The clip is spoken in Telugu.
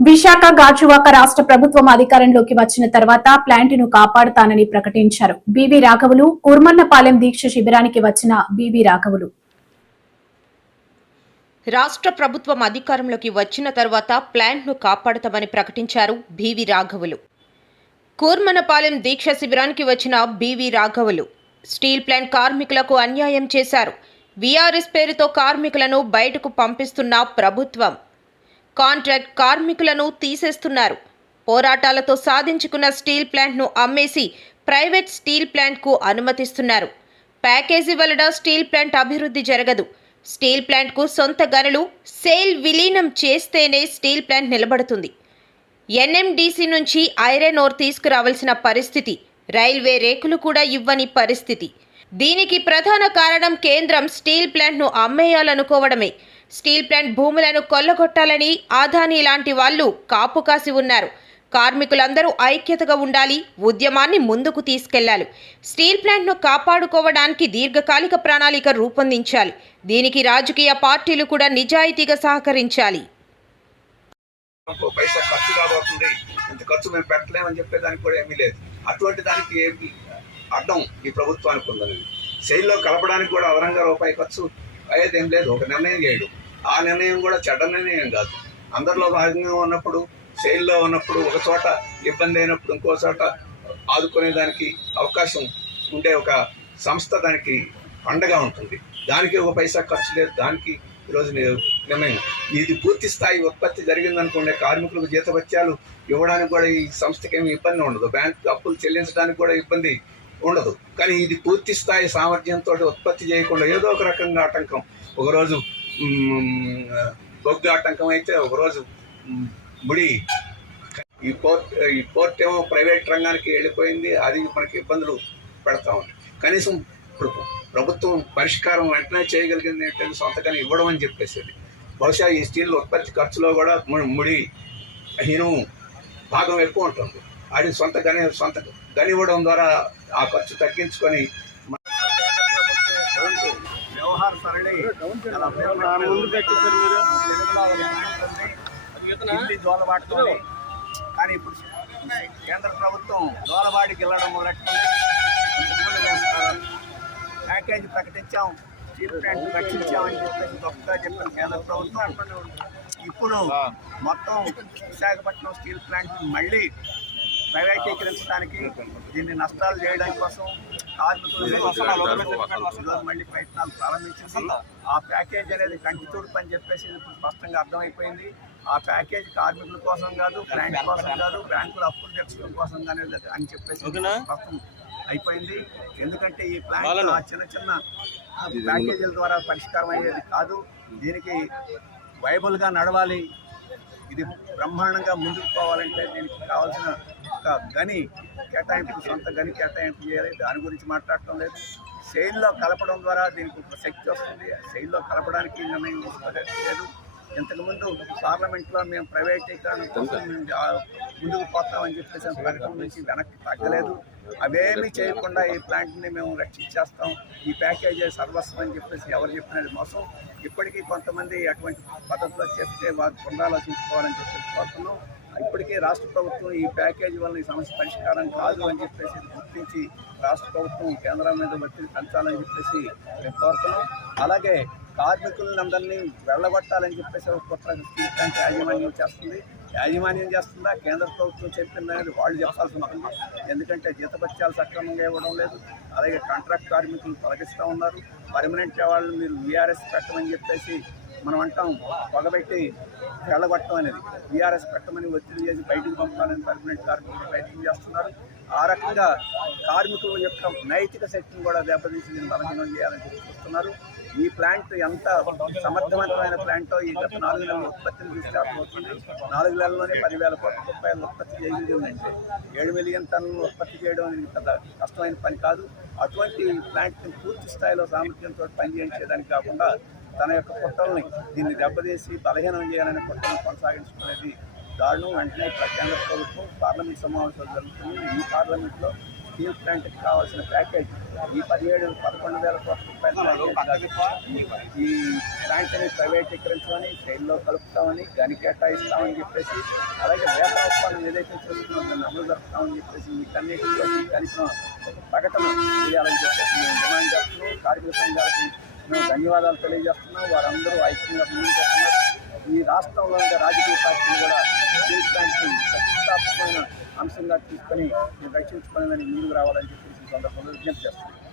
విశాఖ గాజువాక రాష్ట్ర ప్రభుత్వం అధికారంలోకి వచ్చిన తర్వాత ప్లాంట్ను కాపాడుతానని ప్రకటించారు. బివి రాఘవులు కుర్మన్నపాలెం దీక్ష శిబిరానికి వచ్చిన బివి రాఘవులు రాష్ట్ర ప్రభుత్వం అధికారంలోకి వచ్చిన తర్వాత ప్లాంట్ను కాపాడుతామని ప్రకటించారు బివి రాఘవులు. కూర్మనపాలెం దీక్ష శిబిరానికి వచ్చిన బివి రాఘవులు స్టీల్ ప్లాంట్ కార్మికులకు అన్యాయం చేశారు. వీఆర్ఎస్ పేరుతో కార్మికులను బయటకు పంపిస్తున్న ప్రభుత్వం కాంట్రాక్ట్ కార్మికులను తీసేస్తున్నారు. పోరాటాలతో సాధించుకున్న స్టీల్ ప్లాంట్ను అమ్మేసి ప్రైవేట్ స్టీల్ ప్లాంట్కు అనుమతిస్తున్నారు. ప్యాకేజీ వలన స్టీల్ ప్లాంట్ అభివృద్ధి జరగదు. స్టీల్ ప్లాంట్కు సొంత గనులు సేల్ విలీనం చేస్తేనే స్టీల్ ప్లాంట్ నిలబడుతుంది. ఎన్ఎండిసి నుంచి ఐరన్ ఓర్ తీసుకురావాల్సిన పరిస్థితి, రైల్వే రేకులు కూడా ఇవ్వని పరిస్థితి. దీనికి ప్రధాన కారణం కేంద్రం స్టీల్ ప్లాంట్ను అమ్మేయాలనుకోవడమే. స్టీల్ ప్లాంట్ భూములను కొల్లగొట్టాలని అదానీ లాంటి వాళ్ళు కాపు కాసి ఉన్నారు. కార్మికులందరూ ఐక్యతగా ఉండాలి, ఉద్యమాన్ని ముందుకు తీసుకెళ్లాలి. స్టీల్ ప్లాంట్ను కాపాడుకోవడానికి దీర్ఘకాలిక ప్రణాళిక రూపొందించాలి. దీనికి రాజకీయ పార్టీలు కూడా నిజాయితీగా సహకరించాలి. పైసా ఖర్చు కాబోతుంది, ఇంత ఖర్చు మేము పెట్టలేమని చెప్పేదానికి కూడా ఏమీ లేదు. అటువంటి దానికి ఏమి అర్థం ఈ ప్రభుత్వానికి ఉందని శైలిలో కలపడానికి కూడా అదనంగా రూపాయి ఖర్చు అయ్యేది ఏం లేదు. ఒక నిర్ణయం చేయడం, ఆ నిర్ణయం కూడా చెడ్డ నిర్ణయం కాదు. అందరిలో భాగంగా ఉన్నప్పుడు, శైలిలో ఉన్నప్పుడు, ఒక చోట ఇబ్బంది అయినప్పుడు ఇంకో చోట ఆదుకునేదానికి అవకాశం ఉండే ఒక సంస్థ దానికి అండగా ఉంటుంది. దానికి ఒక పైసా ఖర్చు లేదు. దానికి ఈరోజు నిర్ణయం ఇది పూర్తి స్థాయి ఉత్పత్తి జరిగిందనుకోండి, కార్మికులకు జీతభత్యాలు ఇవ్వడానికి కూడా ఈ సంస్థకి ఏమి ఇబ్బంది ఉండదు, బ్యాంకు అప్పులు చెల్లించడానికి కూడా ఇబ్బంది ఉండదు. కానీ ఇది పూర్తి స్థాయి సామర్థ్యంతో ఉత్పత్తి చేయకుండా ఏదో ఒక రకంగా ఆటంకం, ఒకరోజు బొగ్గు ఆటంకం అయితే, ఒకరోజు ముడి, ఈ పోర్ట్ ఏమో ప్రైవేట్ రంగానికి వెళ్ళిపోయింది, అది మనకి ఇబ్బందులు పెడతా ఉంది. కనీసం ఇప్పుడు ప్రభుత్వం పరిష్కారం వెంటనే చేయగలిగింది ఏంటంటే సొంతగానే ఇవ్వడం అని చెప్పేసి. బహుశా ఈ స్టీల్ ఉత్పత్తి ఖర్చులో కూడా ముడి ఇనుము భాగం ఎక్కువ ఉంటుంది. అది సొంత గని ఇవ్వడం ద్వారా ఆ ఖర్చు తగ్గించుకొని వ్యవహార సరళి జోలబాటుతోనే. కానీ ఇప్పుడు కేంద్ర ప్రభుత్వం జోలబాడికి వెళ్ళడం మొదలెట్టుకుంది. ప్యాకేజీ ప్రకటించాం, స్టీల్ ప్లాంట్ రక్షించామని చెప్పేసి గొప్పగా చెప్పిన కేంద్ర ప్రభుత్వం ఇప్పుడు మొత్తం విశాఖపట్నం స్టీల్ ప్లాంట్ మళ్ళీ ప్రైవేటీకరించడానికి, దీన్ని నష్టాలు చేయడం కోసం కార్మికులు మళ్ళీ ప్రయత్నాలు ప్రారంభించింది. ఆ ప్యాకేజ్ అనేది కంటి తూర్పు అని చెప్పేసి ఇప్పుడు స్పష్టంగా అర్థమైపోయింది. ఆ ప్యాకేజ్ కార్మికుల కోసం కాదు, ప్లాంట్ కోసం కాదు, బ్యాంకులు అప్పులు తెచ్చడం కోసం కానీ అని చెప్పేసి స్పష్టం అయిపోయింది. ఎందుకంటే ఈ ప్లాంట్ చిన్న చిన్న ప్యాకేజీల ద్వారా పరిష్కారం అయ్యేది కాదు. దీనికి వైబుల్గా నడవాలి, ఇది బ్రహ్మాండంగా ముందుకు పోవాలంటే దీనికి కావాల్సిన ఒక గని కేటాయింపు, సొంత గని కేటాయింపు చేయాలి. దాని గురించి మాట్లాడటం లేదు. శైలిలో కలపడం ద్వారా దీనికి ఒక శక్తి వస్తుంది. శైలిలో కలపడానికి నిర్ణయం తీసుకోలేదు. ఇంతకుముందు పార్లమెంట్లో మేము ప్రైవేటీకరణ కోసం ముందుకు పోతామని చెప్పేసి ప్రకటన నుంచి వెనక్కి తగ్గలేదు. అవేమీ చేయకుండా ఈ ప్లాంట్ని మేము రక్షించేస్తాం, ఈ ప్యాకేజీ సర్వస్వం అని చెప్పేసి ఎవరు చెప్పినది మోసం. ఇప్పటికీ కొంతమంది అటువంటి పద్ధతిలో చెప్తే వారు పునరాలోచించుకోవాలని చెప్పేసి కోరుతున్నాం. ఇప్పటికీ రాష్ట్ర ప్రభుత్వం ఈ ప్యాకేజీ వల్ల ఈ సమస్య పరిష్కారం కాదు అని చెప్పేసి గుర్తించి రాష్ట్ర ప్రభుత్వం కేంద్రం మీద ఒత్తిడి పెంచాలని చెప్పేసి మేము కోరుతున్నాం. అలాగే కార్మికులందరినీ వెళ్ళగొట్టాలని చెప్పేసి ఒక కొత్త స్టీల్ ప్లాంట్ యాజమాన్యం చేస్తుంది. యాజమాన్యం చేస్తుందా, కేంద్ర ప్రభుత్వం చెప్పింది అనేది వాళ్ళు చెప్పాల్సి ఉంటుంది. ఎందుకంటే జీతభత్యాలు సక్రమంగా ఇవ్వడం లేదు. అలాగే కాంట్రాక్ట్ కార్మికులు తొలగిస్తూ ఉన్నారు. పర్మనెంట్ వాళ్ళని మీరు వీఆర్ఎస్ పెట్టమని చెప్పేసి మనం అంటాం, పొగబెట్టి వెళ్ళగొట్టడం అనేది. వీఆర్ఎస్ పెట్టమని ఒత్తిడి చేసి బయటకు పంపాలని పర్మనెంట్ కార్మికులు ప్రయత్నం చేస్తున్నారు. ఆ రకంగా కార్మికుల యొక్క నైతిక శక్తిని కూడా దెబ్బతీసి దీన్ని బలహీనం చేయాలని చూస్తున్నారు. ఈ ప్లాంట్ ఎంత సమర్థవంతమైన ప్లాంటో ఈ గత 4 నెలల ఉత్పత్తిని చూస్తే అర్థమవుతుంది. 4 నెలల్లోనే 10,000 కోట్ల రూపాయలు ఉత్పత్తి చేయగలిగిందంటే 7 మిలియన్ టన్నులు ఉత్పత్తి చేయడం అనేది పెద్ద కష్టమైన పని కాదు. అటువంటి ప్లాంట్ని పూర్తి స్థాయిలో సామర్థ్యంతో పనిచేయించేదానికి కాకుండా తన యొక్క కుట్రల్ని దీన్ని దెబ్బతీసి బలహీనం చేయాలనే కుట్రను కొనసాగించుకునేది దారుణం. వెంటనే కేంద్ర ప్రభుత్వం పార్లమెంట్ సమావేశాలు జరుగుతుంది. ఈ పార్లమెంట్లో స్టీల్ ప్లాంట్కి కావాల్సిన ప్యాకేజ్ ఈ 11,000 కోట్ల రూపాయల ప్యాకేజ్ ఈ ప్లాంట్ని ప్రైవేటీకరించమని ట్రైన్లో కలుపుతామని గని కేటాయిస్తామని చెప్పేసి అలాగే వేతన ఒప్పందం ఏదైతే చేస్తున్నామో దాన్ని అమలు జరుపుతామని చెప్పేసి వీటన్నిటిలో కలిపిన ఒక ప్రకటన చేయాలని చెప్పేసి మేము డిమాండ్ చేస్తున్నాం. కార్మిక సంఘాలకి మేము ధన్యవాదాలు తెలియజేస్తున్నాం. వారందరూ ఐక్యంగా ముందుకు వస్తున్నారు. ఈ రాష్ట్రంలో ఉండే రాజకీయ పార్టీలు కూడా స్టీల్ ప్లాంట్ని ప్రతిష్టాత్మకమైన అంశంగా తీసుకొని రక్షించుకునేదని ముందుకు రావాలని చెప్పేసి ఈ సందర్భంలో విజ్ఞప్తి చేస్తున్నాం.